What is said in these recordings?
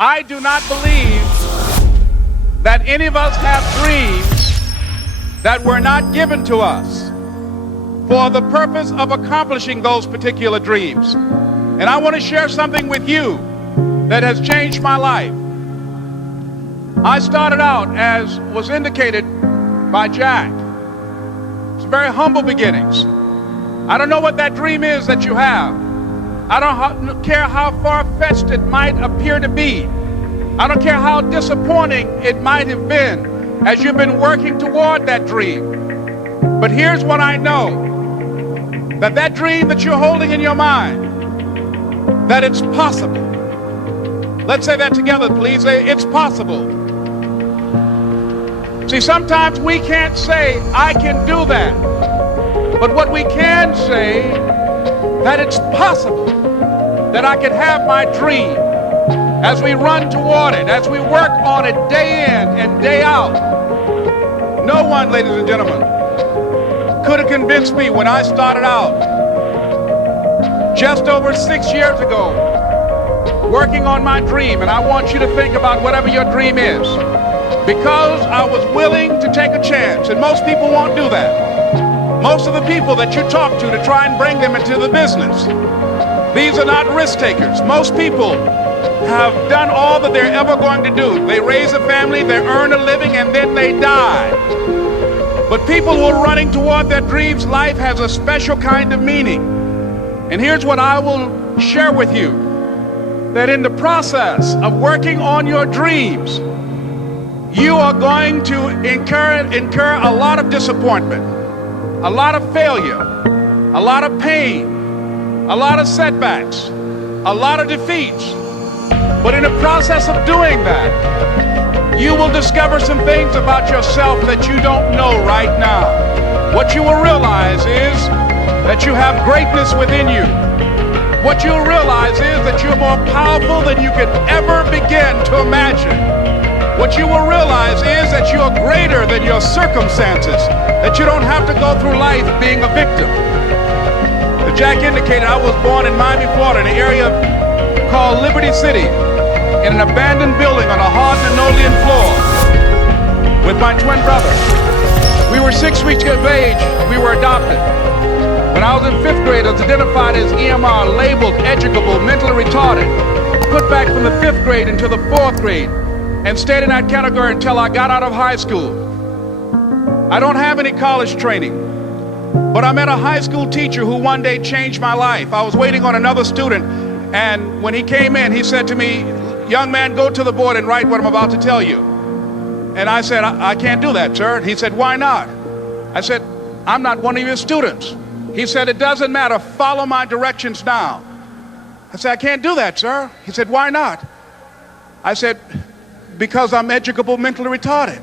I do not believe that any of us have dreams that were not given to us for the purpose of accomplishing those particular dreams. And I want to share something with you that has changed my life. I started out, as was indicated by Jack, it's very humble beginnings. I don't know what that dream is that you have. I don't care how far-fetched it might appear to be. I don't care how disappointing it might have been as you've been working toward that dream. But here's what I know, that that dream that you're holding in your mind, that it's possible. Let's say that together, please. Say, it's possible. See, sometimes we can't say, I can do that. But what we can say, that it's possible that I can have my dream as we run toward it, as we work on it day in and day out. No one, ladies and gentlemen, could have convinced me when I started out just over 6 years ago, working on my dream. And I want you to think about whatever your dream is, because I was willing to take a chance. And most people won't do that. Most of the people that you talk to try and bring them into the business, these are not risk takers. Most people have done all that they're ever going to do. They raise a family, they earn a living, and then they die. But people who are running toward their dreams, life has a special kind of meaning. And here's what I will share with you, that in the process of working on your dreams, you are going to incur a lot of disappointment, a lot of failure, a lot of pain, a lot of setbacks, a lot of defeats. But in the process of doing that, you will discover some things about yourself that you don't know right now. What you will realize is that you have greatness within you. What you'll realize is that you're more powerful than you could ever begin to imagine. What you will realize is that you are greater than your circumstances, that you don't have to go through life being a victim. As Jack indicated, I was born in Miami, Florida, in an area called Liberty City, in an abandoned building on a hard linoleum floor with my twin brother. We were 6 weeks of age. We were adopted. When I was in 5th grade, I was identified as EMR, labeled educable, mentally retarded, put back from the 5th grade into the 4th grade, and stayed in that category until I got out of high school. I don't have any college training, but I met a high school teacher who one day changed my life. I was waiting on another student, and when he came in, he said to me, young man, go to the board and write what I'm about to tell you. And I said, I can't do that, sir. He said, why not? I said, I'm not one of your students. He said, it doesn't matter, follow my directions now. I said, I can't do that, sir. He said, why not? I said, because I'm educable, mentally retarded.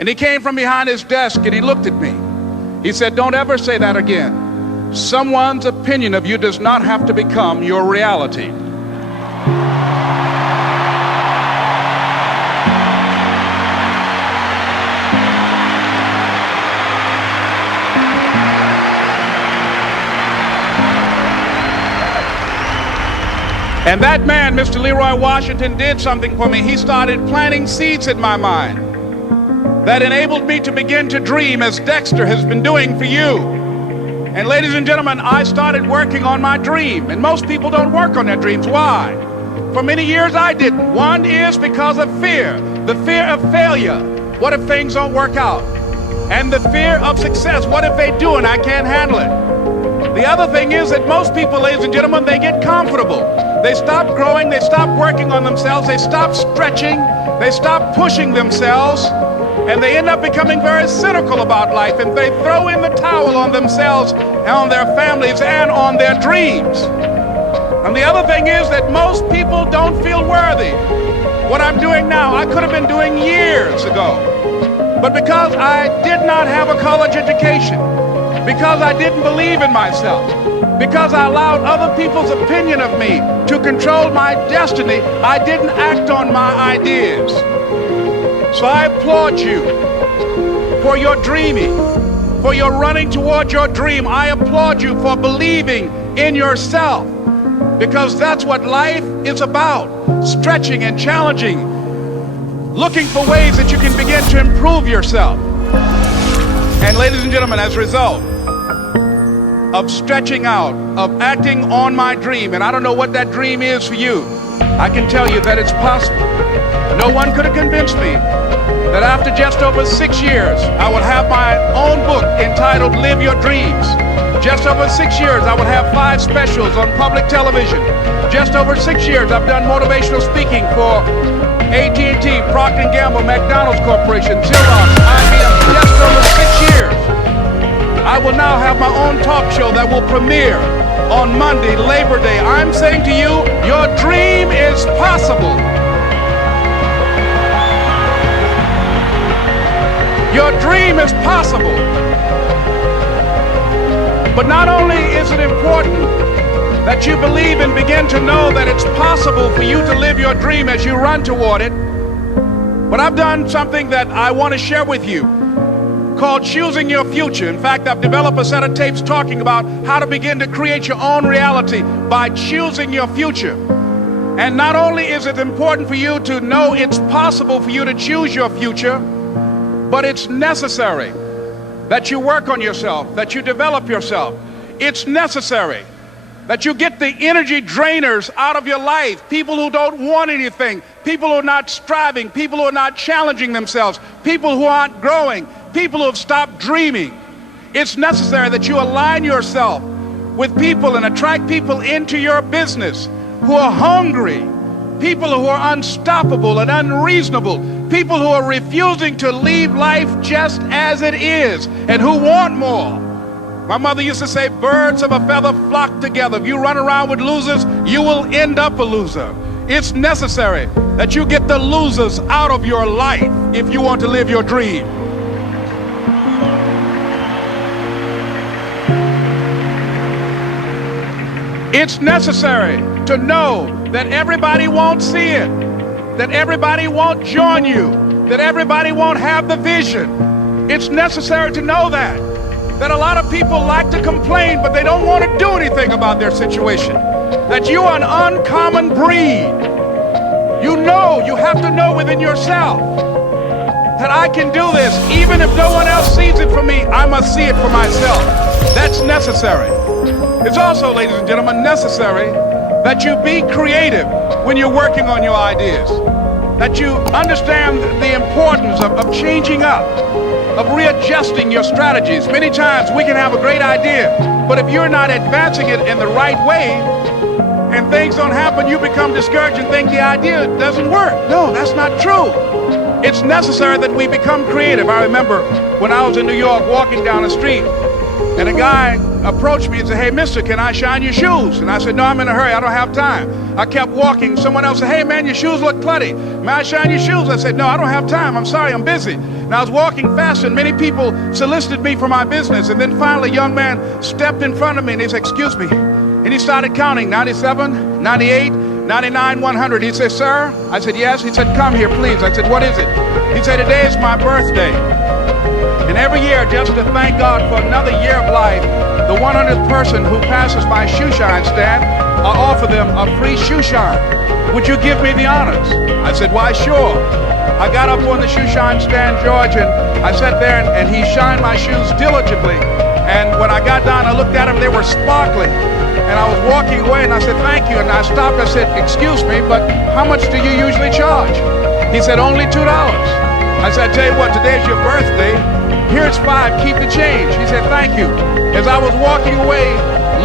And he came from behind his desk and he looked at me. He said, don't ever say that again. Someone's opinion of you does not have to become your reality. And that man, Mr. Leroy Washington, did something for me. He started planting seeds in my mind that enabled me to begin to dream, as Dexter has been doing for you. And ladies and gentlemen, I started working on my dream. And most people don't work on their dreams. Why? For many years I didn't. One is because of fear. The fear of failure. What if things don't work out? And the fear of success. What if they do and I can't handle it? The other thing is that most people, ladies and gentlemen, they get comfortable. They stop growing, they stop working on themselves, they stop stretching, they stop pushing themselves, and they end up becoming very cynical about life, and they throw in the towel on themselves and on their families and on their dreams. And the other thing is that most people don't feel worthy. What I'm doing now, I could have been doing years ago. But because I did not have a college education, because I didn't believe in myself, because I allowed other people's opinion of me to control my destiny, I didn't act on my ideas. So I applaud you for your dreaming, for your running toward your dream. I applaud you for believing in yourself, because that's what life is about. stretching and challenging, looking for ways that you can begin to improve yourself. And ladies and gentlemen, as a result of stretching out, of acting on my dream, and I don't know what that dream is for you, I can tell you that it's possible. No one could have convinced me that after just over 6 years, I would have my own book entitled Live Your Dreams. Just over 6 years, I would have 5 specials on public television. Just over 6 years, I've done motivational speaking for AT&T, Procter & Gamble, McDonald's Corporation, Xerox, IBM. Just over 6 years. I will now have my own talk show that will premiere on Monday, Labor Day. I'm saying to you, your dream is possible. Your dream is possible. But not only is it important that you believe and begin to know that it's possible for you to live your dream as you run toward it, but I've done something that I want to share with you called Choosing Your Future. In fact, I've developed a set of tapes talking about how to begin to create your own reality by choosing your future. And not only is it important for you to know it's possible for you to choose your future, but it's necessary that you work on yourself, that you develop yourself. It's necessary that you get the energy drainers out of your life, people who don't want anything, people who are not striving, people who are not challenging themselves, people who aren't growing, people who have stopped dreaming. It's necessary that you align yourself with people and attract people into your business who are hungry, people who are unstoppable and unreasonable, people who are refusing to leave life just as it is and who want more. My mother used to say, birds of a feather flock together. If you run around with losers, you will end up a loser. It's necessary that you get the losers out of your life if you want to live your dream. It's necessary to know that everybody won't see it, that everybody won't join you, that everybody won't have the vision. It's necessary to know that a lot of people like to complain, but they don't want to do anything about their situation, that you are an uncommon breed. You have to know within yourself that I can do this. Even if no one else sees it for me, I must see it for myself. That's necessary. It's also, ladies and gentlemen, necessary that you be creative when you're working on your ideas, that you understand the importance of changing up, of readjusting your strategies. Many times we can have a great idea, but if you're not advancing it in the right way and things don't happen, you become discouraged and think the idea doesn't work. No, that's not true. It's necessary that we become creative. I remember when I was in New York walking down the street, and a guy approached me and said, hey, mister, can I shine your shoes? And I said, no, I'm in a hurry. I don't have time. I kept walking. Someone else said, hey, man, your shoes look clutty. May I shine your shoes? I said, no, I don't have time. I'm sorry, I'm busy. And I was walking faster, and many people solicited me for my business. And then finally, a young man stepped in front of me, and he said, excuse me. And he started counting, 97, 98, 99, 100. He said, sir? I said, yes. He said, come here, please. I said, what is it? He said, today is my birthday. And every year, just to thank God for another year of life, the 100th person who passes my shoe shine stand, I offer them a free shoe shine. Would you give me the honors? I said, why, sure. I got up on the shoe shine stand, George, and I sat there and he shined my shoes diligently. And when I got down, I looked at them, they were sparkling. And I was walking away and I said, thank you. And I stopped, I said, excuse me, but how much do you usually charge? He said, only $2. I said, I tell you what, today's your birthday. Here's $5, keep the change. He said, thank you. As I was walking away,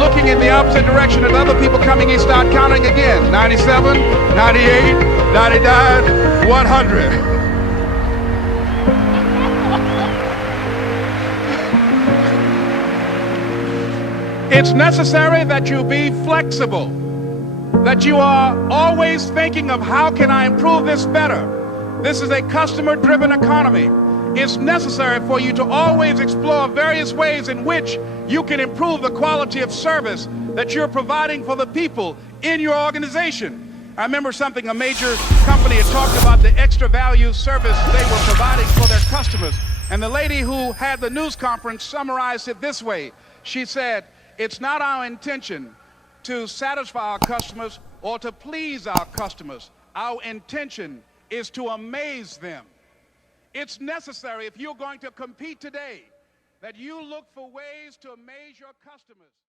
looking in the opposite direction at other people coming, he started counting again. 97, 98, 99, 100. It's necessary that you be flexible, that you are always thinking of how can I improve this better. This is a customer-driven economy. It's necessary for you to always explore various ways in which you can improve the quality of service that you're providing for the people in your organization. I remember something a major company had talked about, the extra value service they were providing for their customers. And the lady who had the news conference summarized it this way. She said, it's not our intention to satisfy our customers or to please our customers. Our intention is to amaze them. It's necessary, if you're going to compete today, that you look for ways to amaze your customers.